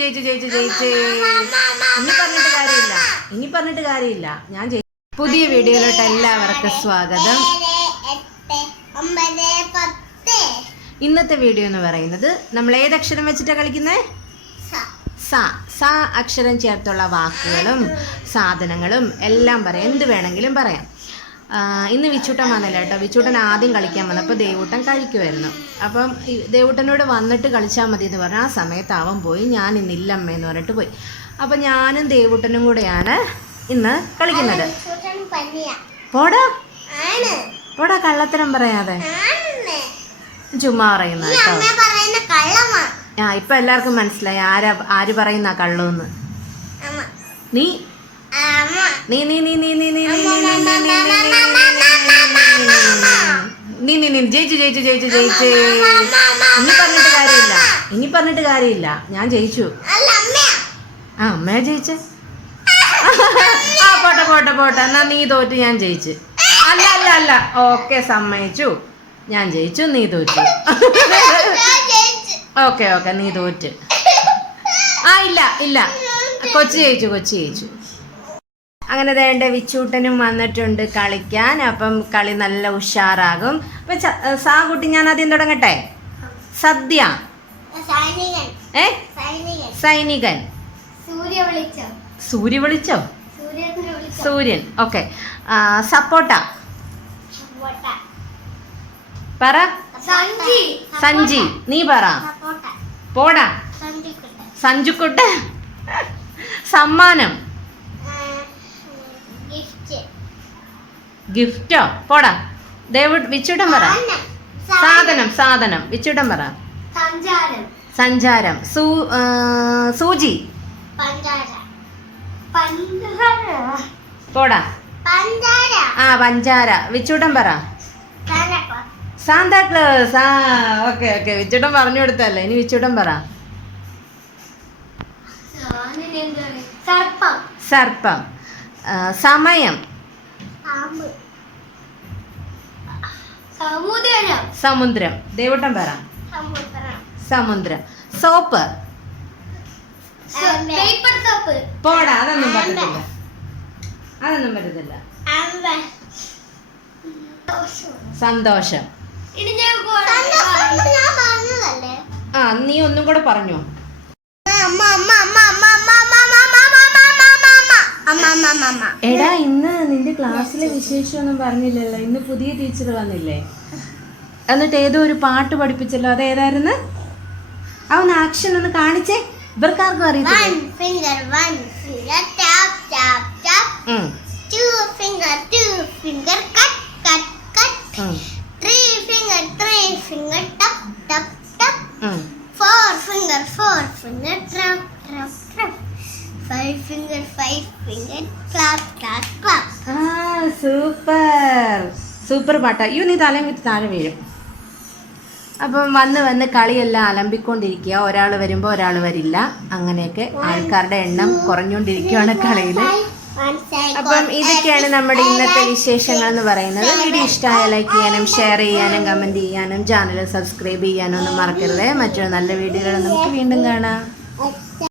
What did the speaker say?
ജയിച്ചു ജയിച്ചു ജയിച്ചു ജയിച്ചു. ഇനി പറഞ്ഞിട്ട് കാര്യമില്ല. ഞാൻ പുതിയ വീഡിയോയിലോട്ട് എല്ലാവർക്കും സ്വാഗതം. ഇന്നത്തെ വീഡിയോ എന്ന് പറയുന്നത് നമ്മൾ ഏതക്ഷരം വെച്ചിട്ടാണ് കളിക്കുന്നത്? സ അക്ഷരം ചേർത്തുള്ള വാക്കുകളും സാധനങ്ങളും എല്ലാം പറയാം. എന്ത് വേണമെങ്കിലും പറയാം. ഇന്ന് വിച്ചൂട്ടൻ വന്നില്ല കേട്ടോ. വിച്ചൂട്ടൻ ആദ്യം കളിക്കാൻ വന്നപ്പോൾ ദേവൂട്ടൻ കഴിക്കുമായിരുന്നു. അപ്പം ദേവൂട്ടനോട് വന്നിട്ട് കളിച്ചാൽ മതി എന്ന് പറഞ്ഞാൽ ആ സമയത്ത് അവൻ പോയി. ഞാൻ ഇന്നില്ലമ്മയെന്ന് പറഞ്ഞിട്ട് പോയി. അപ്പം ഞാനും ദേവൂട്ടനും കൂടെയാണ് ഇന്ന് കളിക്കുന്നത്. പോടാ കള്ളത്തരം പറയാതെ. ചുമ്മാ പറയുന്ന കേട്ടോ. ഇപ്പൊ എല്ലാവർക്കും മനസ്സിലായി ആര് പറയുന്ന കള്ളൂന്ന്. നീ നീ നീ നീ നീ നീ നീ നീ നീ നീ ജയിച്ചു ജയിച്ചു ജയിച്ചു ജയിച്ചു. ഇനി പറഞ്ഞിട്ട് കാര്യമില്ല. ഞാൻ ജയിച്ചു. അമ്മയാ ജയിച്ചേ. പോട്ടെ പോട്ടെ പോട്ടെ. എന്നാ നീ തോറ്റ്, ഞാൻ ജയിച്ചു. അല്ല അല്ല അല്ല. ഓക്കെ, സമ്മതിച്ചു. ഞാൻ ജയിച്ചു, നീ തോറ്റു. ഓക്കെ ഓക്കെ, നീ തോറ്റ്. ഇല്ല ഇല്ല, കൊച്ചു ജയിച്ചു. അങ്ങനെ വേണ്ട വിച്ചൂട്ടനും വന്നിട്ടുണ്ട് കളിക്കാൻ. അപ്പം കളി നല്ല ഉഷാറാകും. അപ്പൊ സാകുട്ടി, ഞാൻ ആദ്യം തുടങ്ങട്ടെ. സദ്യ, സൈനികൻ, സൂര്യ വിളിച്ചോ? സൂര്യൻ. ഓക്കെ. സപ്പോട്ട, പറ. സഞ്ചി. നീ പറ. പോടാ. സഞ്ചുക്കുട്ട്. സമ്മാനം, ഗിഫ്റ്റോ? പോടാ. വിച്ചൂട്ടൻ പറ. സാധനം വിച്ചൂട്ടൻ പറ. സഞ്ചാരം. സൂചി. പോടാ. പഞ്ചാര. വിച്ചൂട്ടൻ പറ. സാന്താക്ലോസ്. ഓക്കെ ഓക്കെ, വിച്ചൂട്ടൻ പറഞ്ഞു കൊടുത്തല്ലേ. ഇനി വിച്ചൂട്ടൻ പറ. സർപ്പം. സമയം, സമുദ്രം. ദേവൂട്ടൻ പറ. സമുദ്രം. സോപ്പ്. പോടാ, അതൊന്നും പറ്റത്തില്ല. സന്തോഷം. നീ ഒന്നും കൂടെ പറഞ്ഞോ. എടാ, ഇന്ന് നിന്റെ ക്ലാസ്സിലെ വിശേഷമൊന്നും പറഞ്ഞില്ലല്ലോ. ഇന്ന് പുതിയ ടീച്ചർ വന്നില്ലേ? എന്നിട്ട് ഏതോ ഒരു പാട്ട് പഠിപ്പിച്ചല്ലോ. അതേതായിരുന്നു? ഒന്ന് ആക്ഷൻ ഒന്ന് കാണിച്ചേ. ഇവർക്കാർക്കും അറിയത്തില്ല. സൂപ്പർ പാട്ടാ. നീ തലയും വിത്ത് താഴെ വീഴും. അപ്പം വന്ന് കളിയെല്ലാം അലമ്പിക്കൊണ്ടിരിക്കുക. ഒരാൾ വരുമ്പോൾ ഒരാൾ വരില്ല. അങ്ങനെയൊക്കെ ആൾക്കാരുടെ എണ്ണം കുറഞ്ഞുകൊണ്ടിരിക്കുകയാണ് കളിയിൽ. അപ്പം ഇതൊക്കെയാണ് നമ്മുടെ ഇന്നത്തെ വിശേഷങ്ങൾ എന്ന് പറയുന്നത്. വീഡിയോ ഇഷ്ടമായ ലൈക്ക് ചെയ്യാനും ഷെയർ ചെയ്യാനും കമൻറ്റ് ചെയ്യാനും ചാനൽ സബ്സ്ക്രൈബ് ചെയ്യാനും ഒന്നും മറക്കരുത്. മറ്റൊരു നല്ല വീഡിയോകൾ നമുക്ക് വീണ്ടും കാണാം.